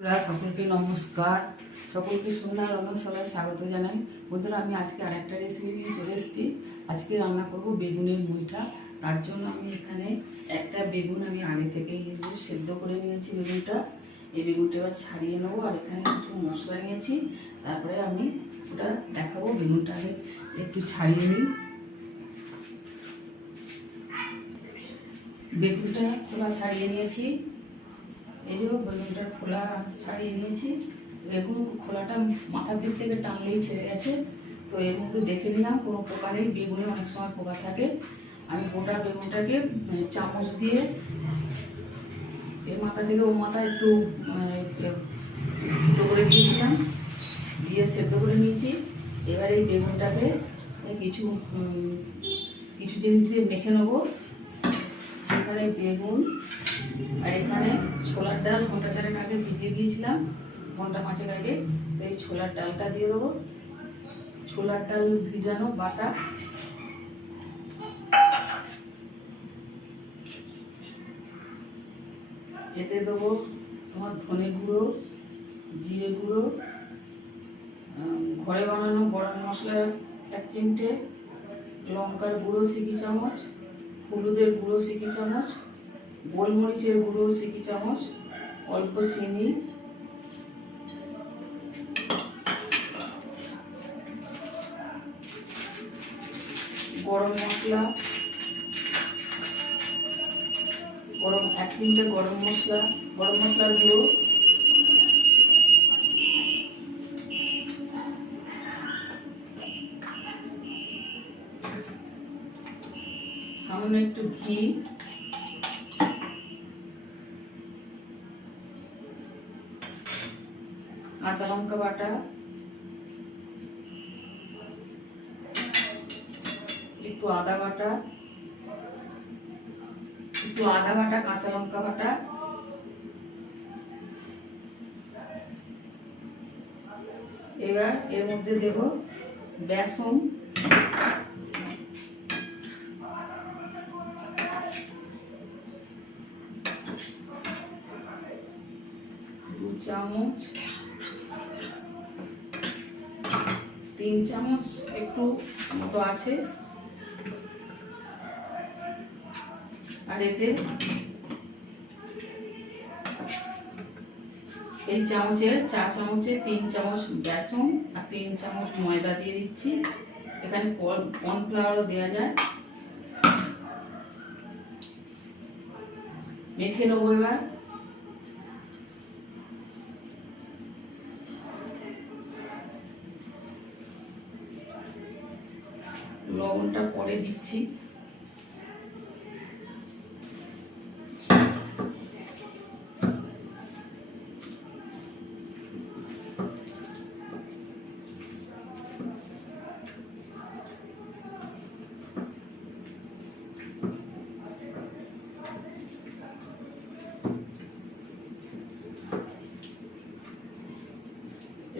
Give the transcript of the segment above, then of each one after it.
সকলকে নমস্কার। সকলকে সন্ধ্যা রন্ধনশালায় স্বাগত জানাই। বন্ধুরা, আমি আজকে আরেকটা রেসিপি নিয়ে চলে এসেছি। আজকে রান্না করব বেগুনের মুইঠা। তার জন্য আমি এখানে একটা বেগুন আমি আগে থেকে সেদ্ধ করে নিয়েছি। বেগুনটা এই বেগুনটা এবার ছাড়িয়ে নেবো। আর এখানে কিছু মশলা নিয়েছি, তারপরে আমি ওটা দেখাবো। বেগুনটা আগে একটু ছাড়িয়ে নিই। বেগুনটা খোলা ছাড়িয়ে নিয়েছি। এই যে বেগুনটার খোলা ছাড়িয়ে নিয়েছি। বেগুন খোলাটা মাথার দিক থেকে টানলেই ছেড়ে গেছে। তো এর মধ্যে দেখে নিলাম কোনো পোকা নেই। বেগুনে অনেক সময় পোকা থাকে। আমি গোটা বেগুনটাকে চামচ দিয়ে এই মাথা থেকে ও মাথা একটু ফুটো করে দিয়েছিলাম, দিয়ে সেদ্ধ করে নিয়েছি। এবার এই বেগুনটাকে কিছু কিছু জিনিস দিয়ে মেখে নেবো। এখানে বেগুন আর এখানে ছোলার ডাল ঘন্টা 4 আগে ভিজিয়ে দিয়েছিলাম, ঘন্টা 5 আগে। এই ছোলার ডালটা দিয়ে দেবো। ছোলার ডাল ভিজানো বাটা, এতে দেবো তোমার ধনে গুঁড়ো, জিরে গুঁড়ো, ঘরে বানানো গরম মশলার 1 চিমটে, লঙ্কার গুঁড়ো 1 চামচ, হলুদের গুঁড়ো 1 চামচ, গোলমরিচের গুঁড়ো 1 চামচ, অল্প চিনি, গরম মশলা, 1 চিমটে গরম মশলার গুঁড়ো, সামান্য একটু ঘি, কাঁচা লঙ্কা বাটা, একটু আদা বাটা, কাঁচা লঙ্কা বাটা, এবার এর মধ্যে দেব বেসন, 2 চামচ, 3 চামচ একটু মতো আছে। আর এতে এই চামচের 4 চামচে 3 চামচ বেসন আর 3 চামচ ময়দা দিয়ে দিচ্ছি। এখানে কর্নফ্লাওয়ারও দেওয়া যায়। মেখে নেবো। এবার লবণটা পরে দিচ্ছি।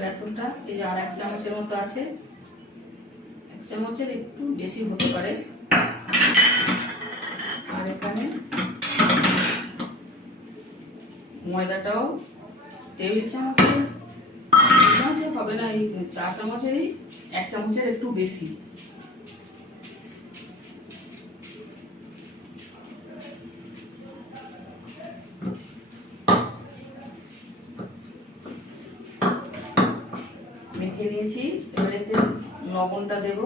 বেসনটা এই যে আর 1 চামচের মতো আছে, 1 চামচের একটু বেশি হতে পারে। আর এখানে ময়দাটাও টেবিল চামচের হবে না, এই 4 চামচেরই 1 চামচের একটু বেশি। মেখে নিয়েছি। এবারে লবণটা দেব।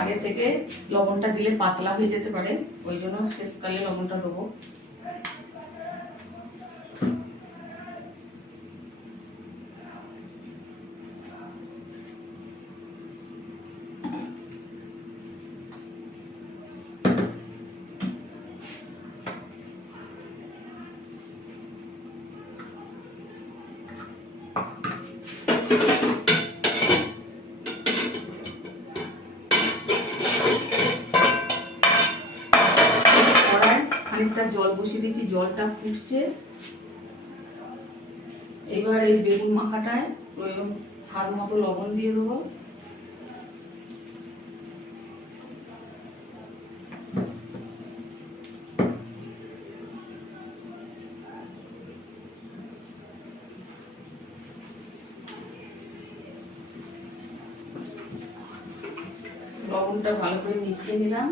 আগে থেকে লবণটা দিলে পাতলা হয়ে যেতে পারে, ওই জন্য শেষকালে লবণটা দেবো। খানিকটা জল বসিয়ে দিয়েছি, জলটা ফুটছে। এবার এই বেগুন মাখাটায় স্বাদ মতো লবণ দিয়ে দেবো। লবণটা ভালো করে মিশিয়ে নিলাম।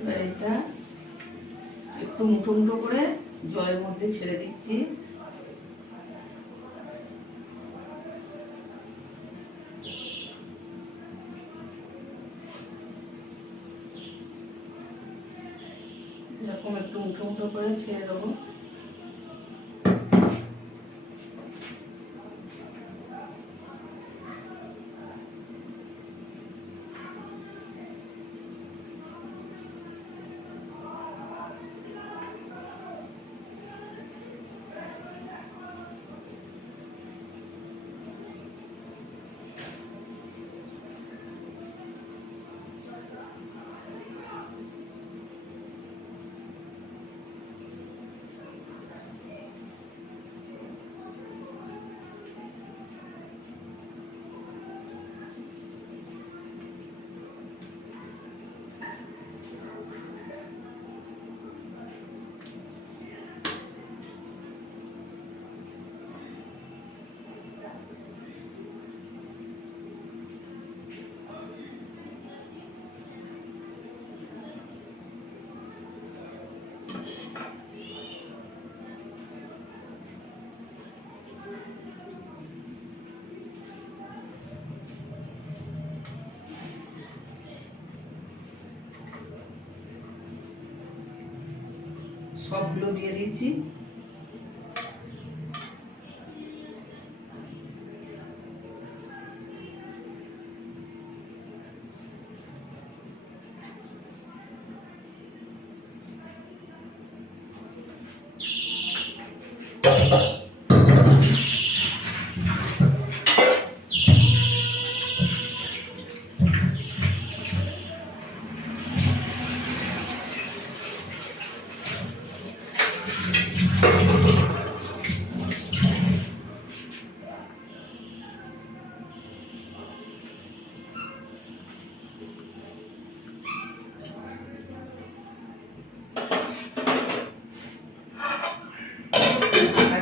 এবার এটা একটু মুঠো মুঠো করে জলের মধ্যে ছেড়ে দিচ্ছি। এরকম একটু মুঠো মুঠো করে ছেড়ে দেবো। সবগুলো দিয়ে দিচ্ছি।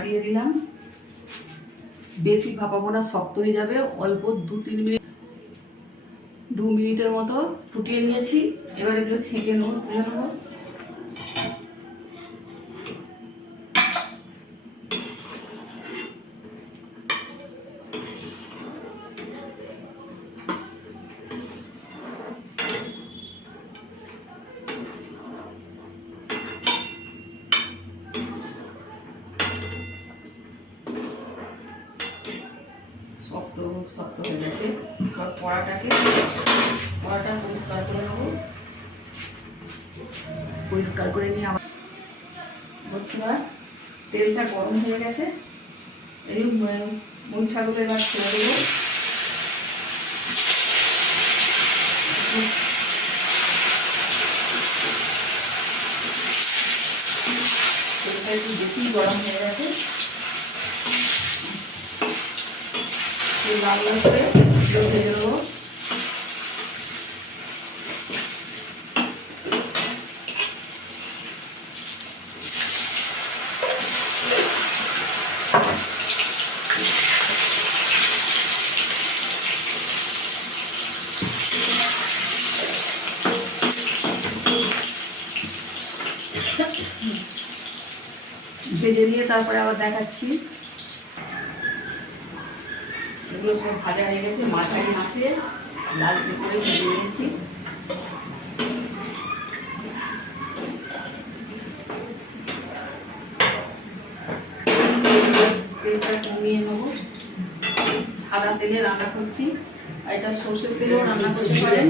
দিয়ে দিলাম। বেশি ভাপাবো না, শক্ত হয়ে যাবে। অল্প 2 মিনিটের মতো ফুটিয়ে নিয়েছি। এবার এগুলো ছেঁকে নেবো, তুলে নেবো। শক্ত হয়ে গেছে। কড়াটা পরিষ্কার করে নেবো। পরিষ্কার করে নিয়ে আবার বন্ধুরা তেলটা গরম হয়ে গেছে। এই মুইঠাগুলো এবার ছেড়ে দেবো। তেলটা একটু বেশি গরম হয়ে গেছে। লাল লাল করে ভেজে দেবো। ভেজে নিয়ে তারপরে আবার দেখাচ্ছি। এগুলো সব ভাজা হয়ে গেছে। মাছটাকে নাচিয়ে লালচে করে ভেজে নিয়েছি। তেলটা কমিয়ে নেবো। সাদা তেলে রান্না করছি, আর এটা সর্ষের তেলেও রান্না করতে পারেন।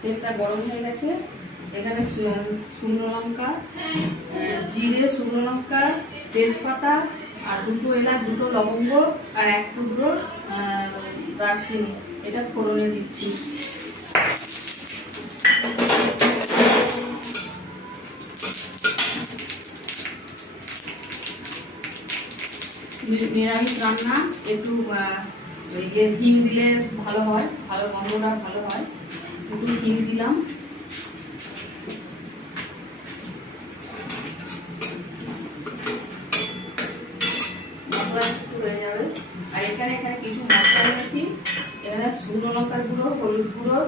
তেলটা গরম হয়ে গেছে। এখানে শুকনো লঙ্কা, জিরে, শুকনো লঙ্কা, তেজপাতা আর 2টো এলাচ, 2টো লবঙ্গ আর 1 টুকরো দারচিনি, এটা ফোড়নে দিচ্ছি। নিরামিষ রান্না একটু হিং দিলে ভালো হয়, ভালো গন্ধটা ভালো হয়। একটু হিং দিলাম। মশলা একটু হয়ে যাবে। আর এখানে কিছু মশলা রয়েছি। এখানে শুকনো লঙ্কার গুঁড়ো, হলুদ গুঁড়ো,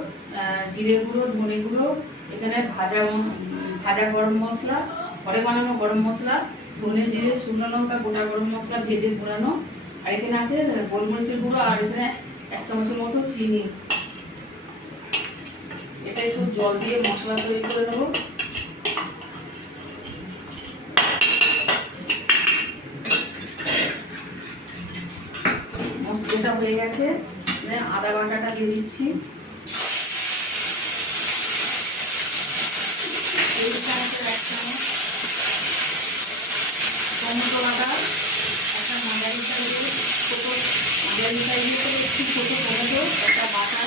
জিরে গুঁড়ো, ধনে গুঁড়ো, এখানে ভাজা গরম মশলা, ঘরে বানানো গরম মশলা, ধনে, জিরে, শুকনো লঙ্কা, গোটা গরম মশলা ভেজে গুঁড়ানো, আর এখানে আছে গোলমরিচের গুঁড়ো, আর এখানে 1 চামচের মতো চিনি। এটা একটু জল দিয়ে মশলা তৈরি করে নেবো। মশলাটা হয়ে গেছে, আদা বাটাটা দিয়ে দিচ্ছি। টমেটো বাটা, একটা মাঝারি সাইজের একটু ছোট টমেটো, একটা বাটা,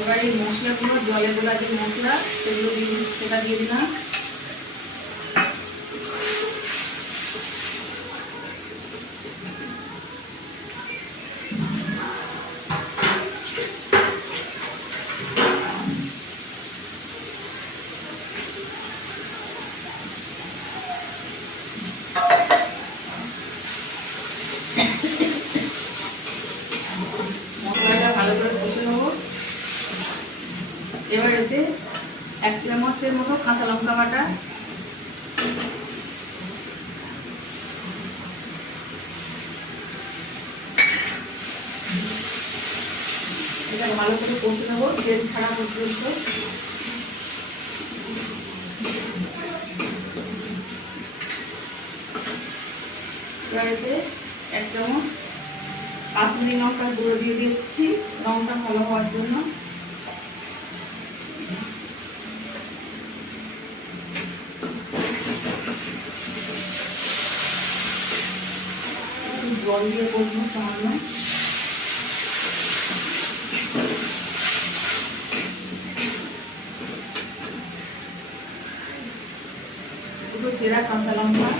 এবার এই মশলাগুলো জলে গোলা যে মশলা সেগুলো সেটা দিয়ে দিলাম। মশলাটা ভালো করে কষে নেবো। এবার এতে 1 চামচের মতো কাঁচা লঙ্কা বাটা, এটা ভালো করে কষে নেবো তেল ছাড়া পর্যন্ত। এবার এতে 1 চামচ কাশ্মীরি লঙ্কার গুঁড়ো দিয়ে দিচ্ছি রঙটা ভালো হওয়ার জন্য। জল দিয়ে করবো সামান্য। দুটো চেরা কাঁচা লঙ্কা,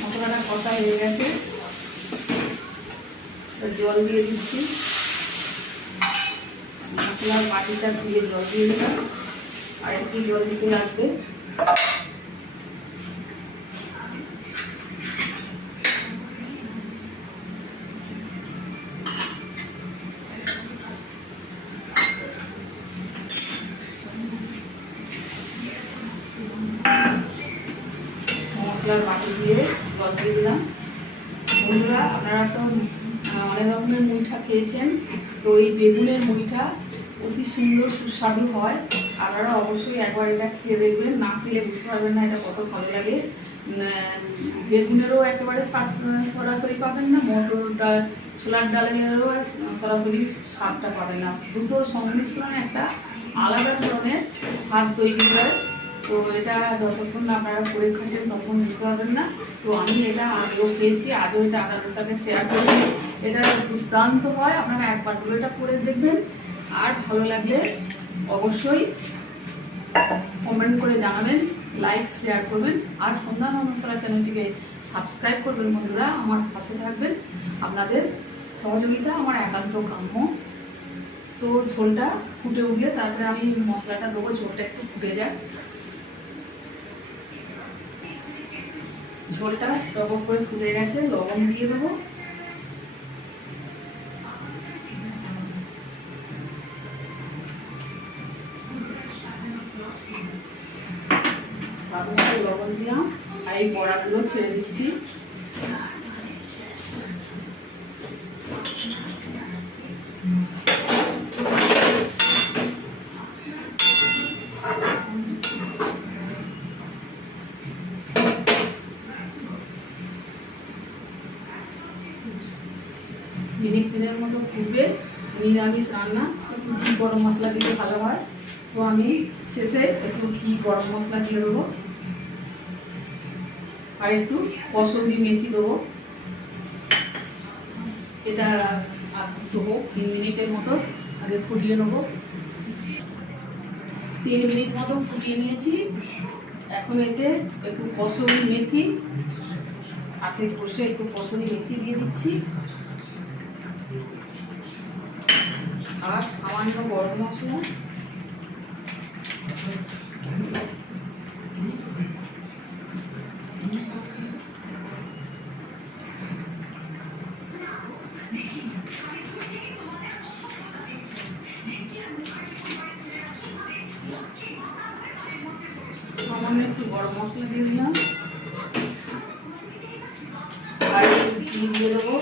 মশলাটা কষা হয়ে গেছে, জল দিয়ে দিচ্ছি। মশলার বাটিটা ধুয়ে জল দিয়ে দিলাম, আর একটু জল দিতে লাগবে। মশলার বাটি দিয়ে জল দিয়ে দিলাম। বন্ধুরা, আপনারা তো অনেক রকমের মুইঠা খেয়েছেন, তো এই বেগুনের মুইঠা অতি সুন্দর সুস্বাদু হয়। আপনারা অবশ্যই একবার এটা খেয়ে দেখবেন, না খেলে বুঝতে পারবেন না এটা কত ভালো লাগে। বেগুনেরও একেবারে স্বাদ সরাসরি পাবেন না, মটর ডাল, ছোলার ডালেরও সরাসরি স্বাদটা পাবেন না। দুটোর সংমিশ্রণে একটা আলাদা ধরনের স্বাদ তৈরি হয়। তো এটা যতক্ষণ না আপনারা করে খাচ্ছেন তখন বুঝতে পারবেন না। তো আমি এটা আগেও খেয়েছি, আজও এটা আপনাদের সাথে শেয়ার করছি। এটা দুর্দান্ত হয়, আপনারা একবার হলো এটা করে দেখবেন। আর ভালো লাগলে অবশ্যই কমেন্ট করে জানাবেন, লাইক শেয়ার করবেন, আর সন্ধ্যা মশলা চ্যানেলটিকে সাবস্ক্রাইব করবেন। বন্ধুরা, আমার পাশে থাকবেন, আপনাদের সহযোগিতা আমার একান্ত কাম্য। তো ঝোলটা ফুটে উঠলে তারপরে আমি মশলাটা দেবো, ঝোলটা একটু ফুটে যায়। ঝোলটা টক করে ফুটে গেছে, লবণ দিয়ে দেবো। স্বাদ লবণ দিলাম আর এই বড়াগুলো ছেড়ে দিচ্ছি। মিনিট 3 মতো ফুটবে। নিরামিষ রান্না, একটু ঘি গরম মশলা দিলে ভালো হয়। তো আমি শেষে একটু ঘি গরম মশলা দিয়ে দেবো আর একটু কসুরি মেথি দেবো। এটা দেবো 3 মিনিটের মতো, আগে ফুটিয়ে নেবো। 3 মিনিট মতো ফুটিয়ে নিয়েছি। এখন এতে একটু কসুরি মেথি, হাতে ঘষে একটু কসুরি মেথি দিয়ে দিচ্ছি আর সামান্য গরম মশলা। সামান্য একটু গরম মশলা দিয়ে দিলাম আর একটু ঘি দিয়ে দেবো।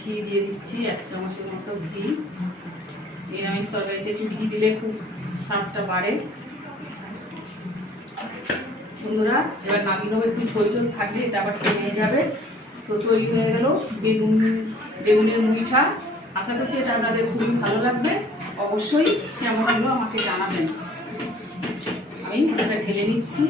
ঘি দিয়ে দিচ্ছি 1 চামচের মতো ঘি। নিরামিষ তরকারিতে একটু ঘি দিলে খুব স্বাদটা বাড়ে। বন্ধুরা এবার নামিয়ে নেবো, একটু ঝোল ঝোল থাকলে এটা আবার টেনে যাবে। তো তৈরি হয়ে গেল বেগুনের মুইঠা। আশা করছি এটা আপনাদের খুবই ভালো লাগবে। অবশ্যই কেমন হলো আমাকে জানাবেন। আমি এটা ঢেলে নিচ্ছি।